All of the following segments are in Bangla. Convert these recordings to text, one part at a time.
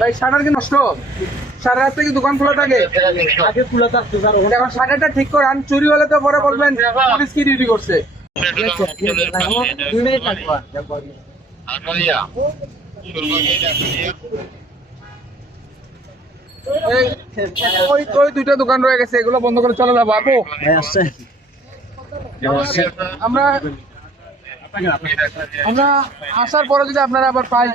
ভাই শাটার কি নষ্ট? সারা রাত থেকে দোকান খোলা থাকে? আগে খোলা থাকতো স্যার, এখন শাটারটা ঠিক করান, চুরি হলে তো পরে বলবেন পুলিশ কি ডিউটি করছে। 2 মিনিট লাগবে। ওই ওই দুইটা দোকান রয়ে গেছে, এগুলো বন্ধ করে চলে যাবো আপু। আসছে আমরা আমরা আসার পরে যদি আপনারা আবার পাই,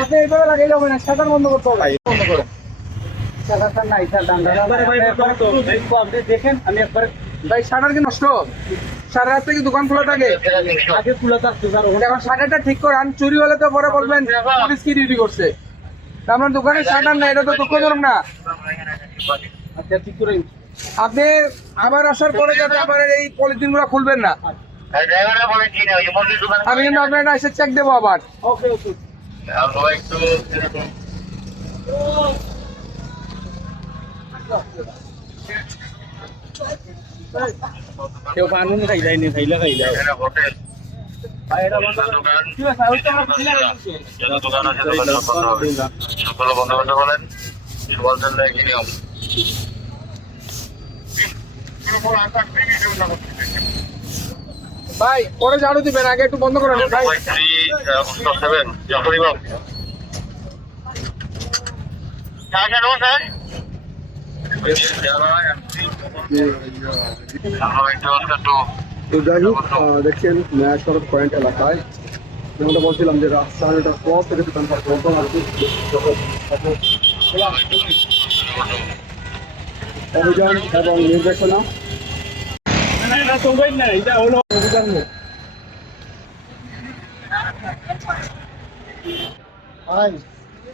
আপনি এইভাবে লাগিয়ে যাবেন, শাটার বন্ধ করতে হবে। বন্ধ করে স্যার নাই স্যার, দেখেন আমি একবার ভাই শাটার কি নষ্ট? সারা রাত থেকে দোকান খোলা থাকে? আগে খোলা থাকতো স্যার, এখন শাটারটা ঠিক করান, চুরি হলে তো পরে বলবেন পুলিশ কি ডিউটি করছে। তা আপনার দোকানে শাটার নাই, এটা তো দুঃখজনক না? আচ্ছা ঠিক করে আপনি আবার আসার পরে যাতে আবার এই পলিথিন গুলো খুলবেন না। আমি কিন্তু আপনার এসে চেক দেবো আবার। ওকে ওকে কেউ কানুন খাই যায়নি, খাইলে খাই যায়। ভাই পরে ঝাড়ু দিবেন, আগে একটু বন্ধ করেন ভাই। তো যাই হোক, দেখছেন নয়া সড়ক পয়েন্ট এলাকায় যেমনটা বলছিলাম যে রাত 9:30টার পর থেকে দোকানপাট বন্ধ আছে। অভিযান এবং নির্দেশনা ভাই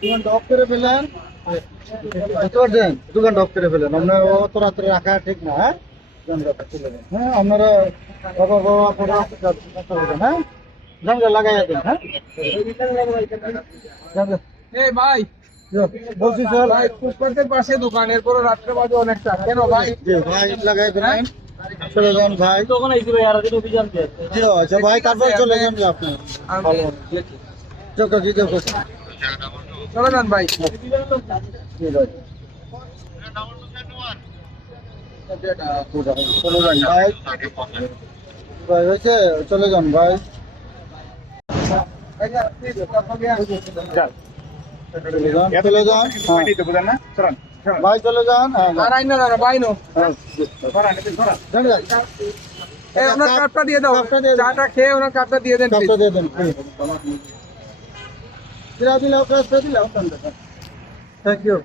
দোকান ডক করে ফেলেন, বুঝতে পারছেন? দোকান ডক করে ফেলেন, আপনার অত রাত্রে রাখা ঠিক না। হ্যাঁ হ্যাঁ আপনারা বাবা বাবা পড়া হ্যাঁ জানলা লাগাইয়া দেন। হ্যাঁ এই ভাই বলছি স্যার, ভাই ফুটপাতের পাশে দোকান, এরপরে রাত্রে বাজে অনেকটা, কেন ভাই? ভাই লাগাই দেন, চলে যান ভাই। তখন এই যে আর দিন অভিযান দিয়ে জি আচ্ছা ভাই, তারপর চলে যান আপনি। চোখে চোখে চলে যান ভাই। চলে যান ভাই, ভাই হয়েছে, চলে যান ভাই। চলে যান ভাই, চলে যান। আর আইন না দাঁড়া ভাই নো। এই ওনার কাপটা দিয়ে দাও, চাটা খেয়ে ওনার কাপটা দিয়ে দেন please। দিয়ে দেন দিলাম, থ্যাংক ইউ।